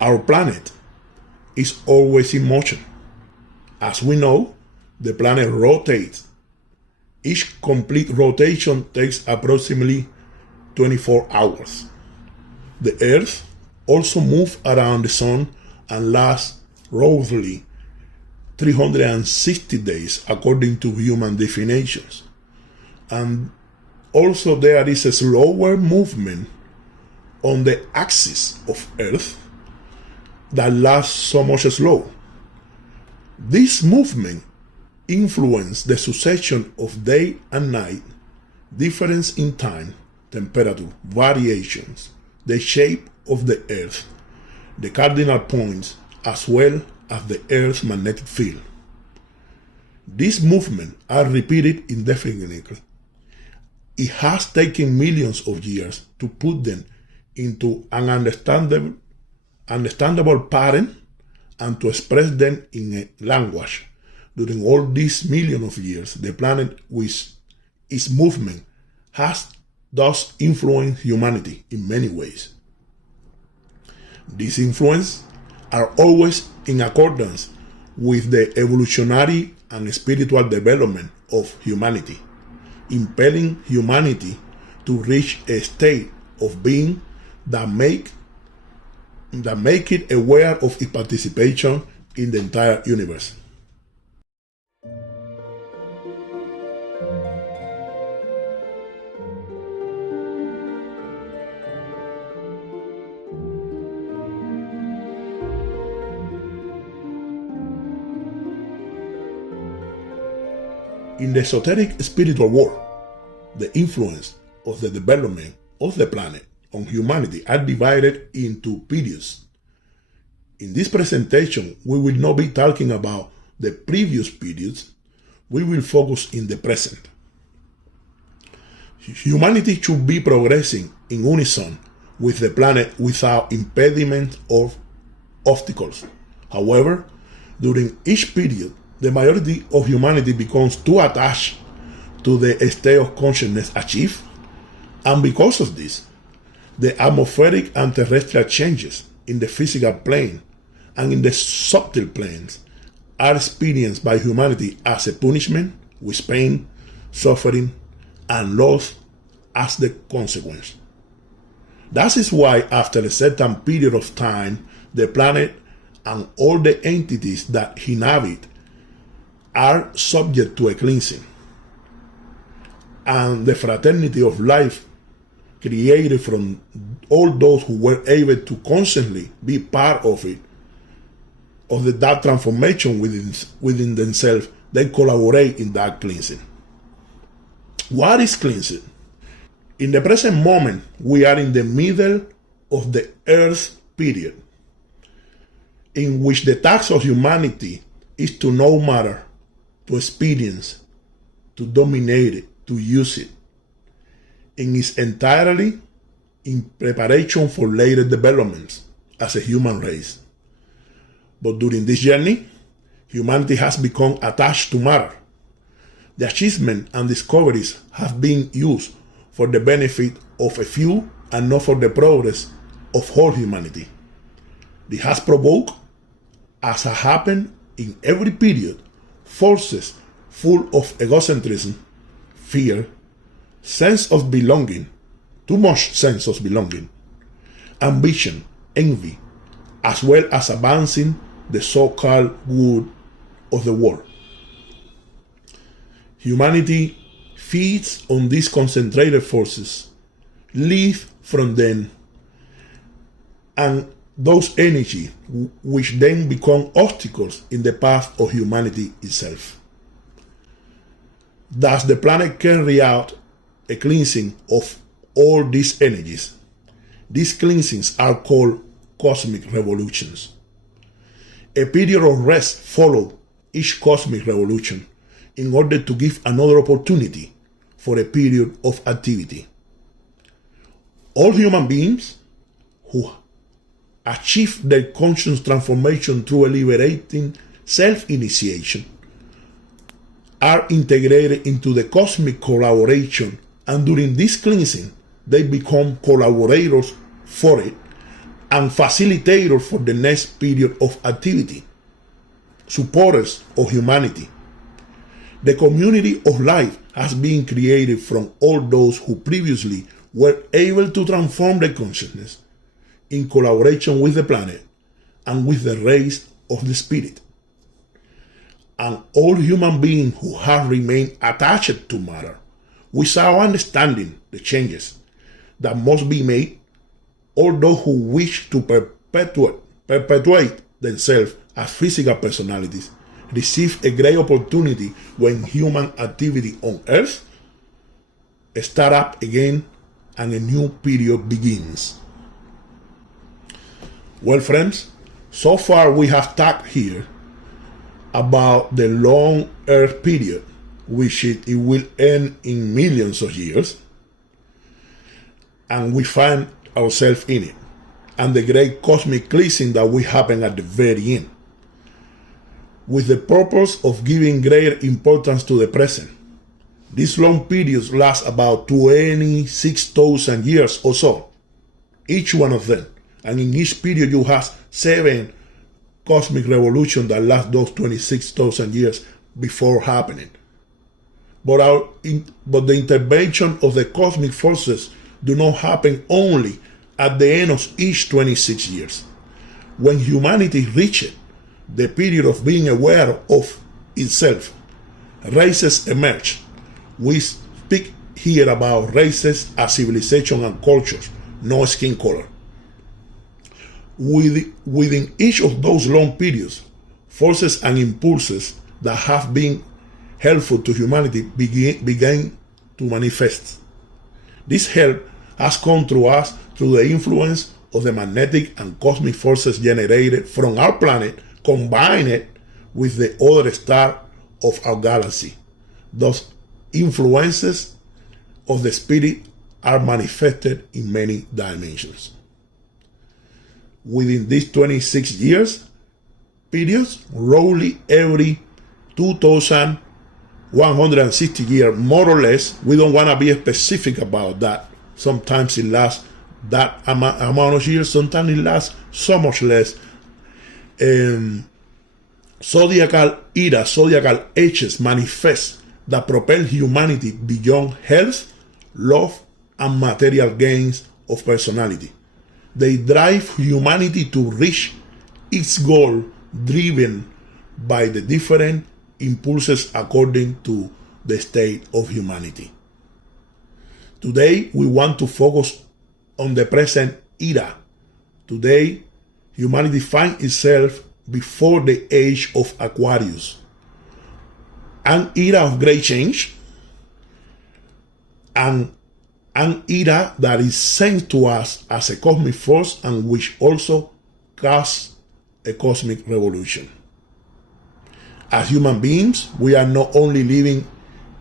Our planet is always in motion. As we know, the planet rotates. Each complete rotation takes approximately 24 hours. The Earth also moves around the Sun and lasts roughly 360 days according to human definitions. And also there is a slower movement on the axis of Earth that lasts so much slow. This movement influences the succession of day and night, difference in time, temperature, variations, the shape of the Earth, the cardinal points, as well as the Earth's magnetic field. These movements are repeated indefinitely. It has taken millions of years to put them into an understandable pattern and to express them in a language. During all these millions of years, the planet with its movement has thus influenced humanity in many ways. These influences are always in accordance with the evolutionary and spiritual development of humanity, impelling humanity to reach a state of being that make it aware of its participation in the entire universe. In the esoteric spiritual world, the influence of the development of the planet on humanity are divided into periods. In this presentation, we will not be talking about the previous periods. We will focus in the present. Humanity should be progressing in unison with the planet without impediment or obstacles. However, during each period, the majority of humanity becomes too attached to the state of consciousness achieved, and because of this, the atmospheric and terrestrial changes in the physical plane and in the subtle planes are experienced by humanity as a punishment, with pain, suffering, and loss as the consequence. That is why after a certain period of time, the planet and all the entities that inhabit are subject to a cleansing, and the fraternity of life created from all those who were able to constantly be part of it, that transformation within themselves, they collaborate in that cleansing. What is cleansing? In the present moment, we are in the middle of the Earth period, in which the task of humanity is to know matter, to experience, to dominate it, to use it, in its entirety in preparation for later developments as a human race. But during this journey, humanity has become attached to matter. The achievements and discoveries have been used for the benefit of a few and not for the progress of whole humanity. This has provoked, as has happened in every period, forces full of egocentrism, fear, sense of belonging, too much sense of belonging, ambition, envy, as well as advancing the so-called good of the world. Humanity feeds on these concentrated forces, live from them, and those energy which then become obstacles in the path of humanity itself. Thus, the planet carry out a cleansing of all these energies. These cleansings are called cosmic revolutions. A period of rest follows each cosmic revolution in order to give another opportunity for a period of activity. All human beings who achieve their conscious transformation through a liberating self-initiation are integrated into the cosmic collaboration, and during this cleansing, they become collaborators for it and facilitators for the next period of activity, supporters of humanity. The community of life has been created from all those who previously were able to transform their consciousness in collaboration with the planet and with the rays of the spirit. And all human beings who have remained attached to matter, without understanding the changes that must be made, all those who wish to perpetuate themselves as physical personalities, receive a great opportunity when human activity on Earth start up again and a new period begins. Well, friends, so far we have talked here about the long Earth period, which it will end in millions of years, and we find ourselves in it, and the great cosmic cleansing that will happen at the very end, with the purpose of giving greater importance to the present. These long periods last about 26,000 years or so, each one of them. And in each period you have 7 cosmic revolutions that last those 26,000 years before happening. But the intervention of the cosmic forces do not happen only at the end of each 26 years. When humanity reaches the period of being aware of itself, races emerge. We speak here about races as civilization and cultures, no skin color. Within each of those long periods, forces and impulses that have been helpful to humanity began to manifest. This help has come to us through the influence of the magnetic and cosmic forces generated from our planet, combined with the other star of our galaxy. Those influences of the spirit are manifested in many dimensions. Within these 26 years periods, roughly every 2,160 years, more or less, we don't want to be specific about that. Sometimes it lasts that amount of years, sometimes it lasts so much less. Zodiacal ages manifest that propel humanity beyond health, love, and material gains of personality. They drive humanity to reach its goal, driven by the different impulses according to the state of humanity. Today, we want to focus on the present era. Today, humanity finds itself before the age of Aquarius, an era of great change, and an era that is sent to us as a cosmic force and which also casts a cosmic revolution. As human beings, we are not only living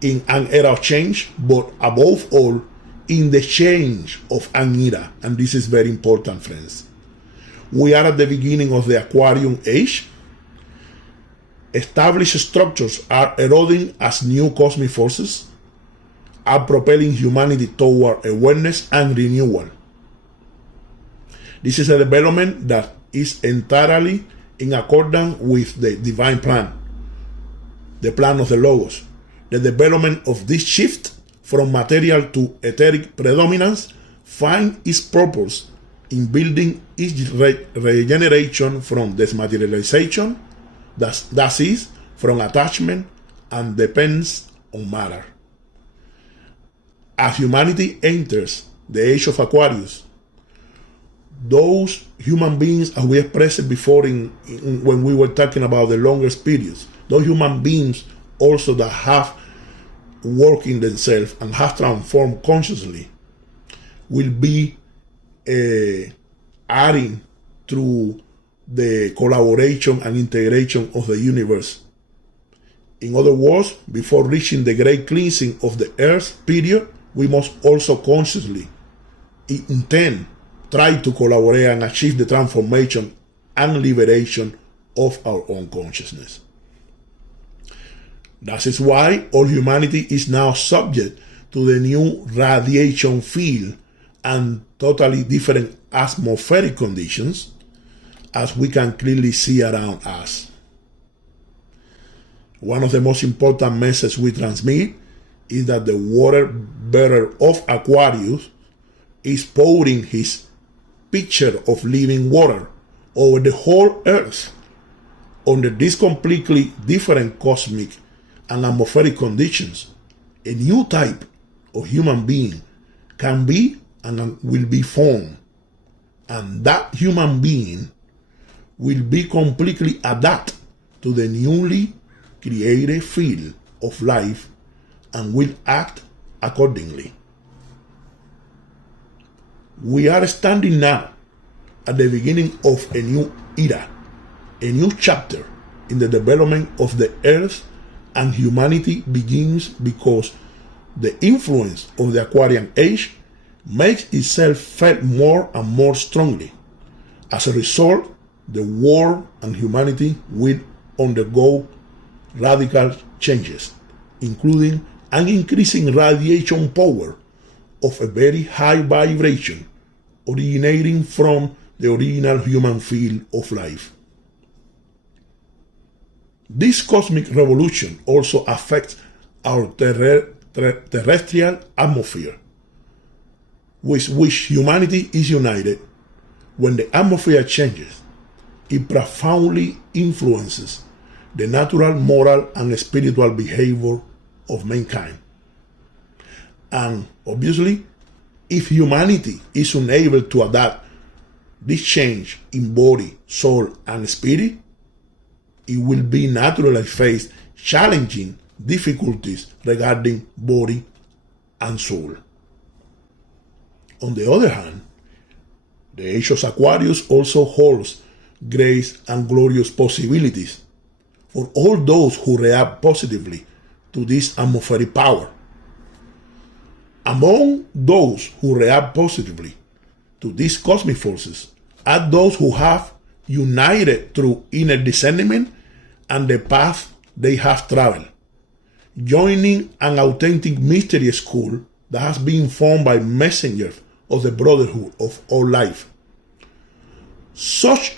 in an era of change, but above all, in the change of an era. And this is very important, friends. We are at the beginning of the Aquarian age. Established structures are eroding as new cosmic forces are propelling humanity toward awareness and renewal. This is a development that is entirely in accordance with the divine plan, the plan of the Logos. The development of this shift from material to etheric predominance finds its purpose in building its regeneration from desmaterialization, that is, from attachment and depends on matter. As humanity enters the age of Aquarius, those human beings, as we expressed before when we were talking about the longest periods, those human beings also that have worked in themselves and have transformed consciously will be adding through the collaboration and integration of the universe. In other words, before reaching the great cleansing of the Earth period, we must also consciously try to collaborate and achieve the transformation and liberation of our own consciousness. That is why all humanity is now subject to the new radiation field and totally different atmospheric conditions, as we can clearly see around us. One of the most important messages we transmit is that the water bearer of Aquarius is pouring his pitcher of living water over the whole earth. Under these completely different cosmic and atmospheric conditions, a new type of human being can be and will be formed. And that human being will be completely adapted to the newly created field of life and will act accordingly. We are standing now at the beginning of a new era, a new chapter in the development of the earth, and humanity begins because the influence of the Aquarian age makes itself felt more and more strongly. As a result, the world and humanity will undergo radical changes, including an increasing radiation power of a very high vibration originating from the original human field of life. This cosmic revolution also affects our terrestrial atmosphere, with which humanity is united. When the atmosphere changes, it profoundly influences the natural, moral, and spiritual behavior of mankind. And obviously, if humanity is unable to adapt this change in body, soul, and spirit, it will be naturally face challenging difficulties regarding body and soul. On the other hand, the age of Aquarius also holds great and glorious possibilities for all those who react positively to this atmospheric power. Among those who react positively to these cosmic forces are those who have united through inner discernment and the path they have traveled, joining an authentic mystery school that has been formed by messengers of the brotherhood of all life. Such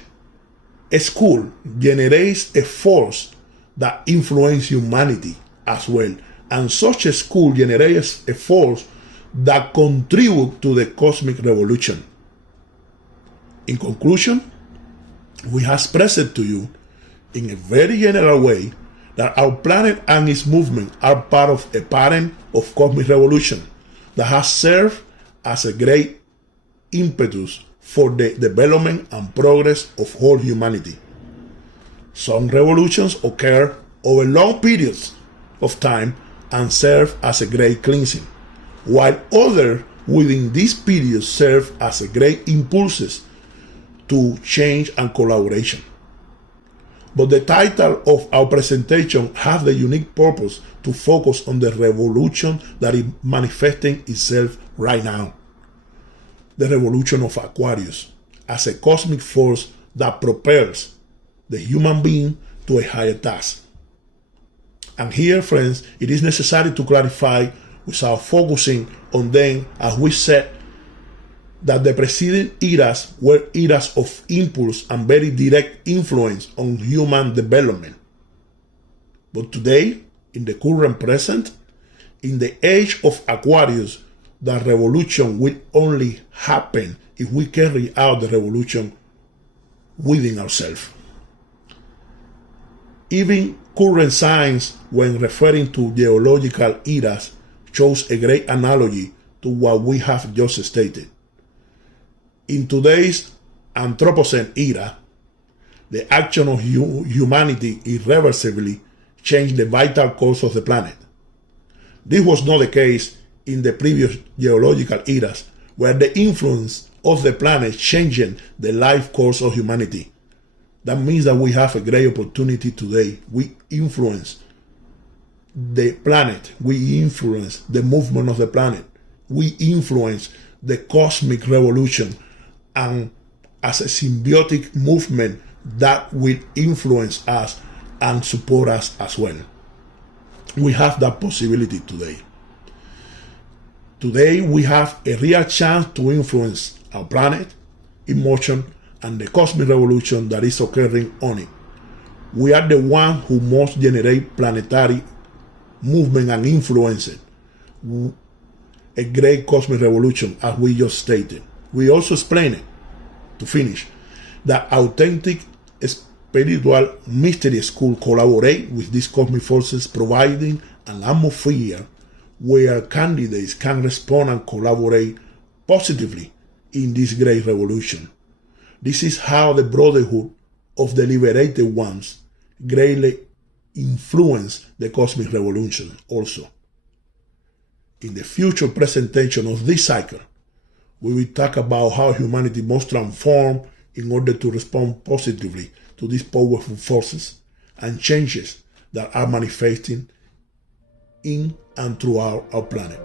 a school generates a force that influences humanity as well, and such a school generates a force that contributes to the cosmic revolution. In conclusion, we have expressed to you in a very general way that our planet and its movement are part of a pattern of cosmic revolution that has served as a great impetus for the development and progress of whole humanity. Some revolutions occur over long periods of time and serve as a great cleansing, while others within this period serve as a great impulses to change and collaboration. But the title of our presentation has the unique purpose to focus on the revolution that is manifesting itself right now. The revolution of Aquarius as a cosmic force that propels the human being to a higher task. And here, friends, it is necessary to clarify without focusing on them, as we said, that the preceding eras were eras of impulse and very direct influence on human development. But today, in the current present, in the age of Aquarius, the revolution will only happen if we carry out the revolution within ourselves. Even current science, when referring to geological eras, shows a great analogy to what we have just stated. In today's Anthropocene era, the action of humanity irreversibly changed the vital course of the planet. This was not the case in the previous geological eras, where the influence of the planet changed the life course of humanity. That means that we have a great opportunity today. We influence the planet. We influence the movement of the planet. We influence the cosmic revolution, and as a symbiotic movement that will influence us and support us as well. We have that possibility today. Today we have a real chance to influence our planet, in motion and the cosmic revolution that is occurring on it. We are the ones who must generate planetary movement and influence it. A great cosmic revolution, as we just stated. We also explain it, to finish, that authentic spiritual mysteries could collaborate with these cosmic forces, providing an atmosphere where candidates can respond and collaborate positively in this great revolution. This is how the Brotherhood of the Liberated Ones greatly influence the cosmic revolution also. In the future presentation of this cycle, we will talk about how humanity must transform in order to respond positively to these powerful forces and changes that are manifesting in and throughout our planet.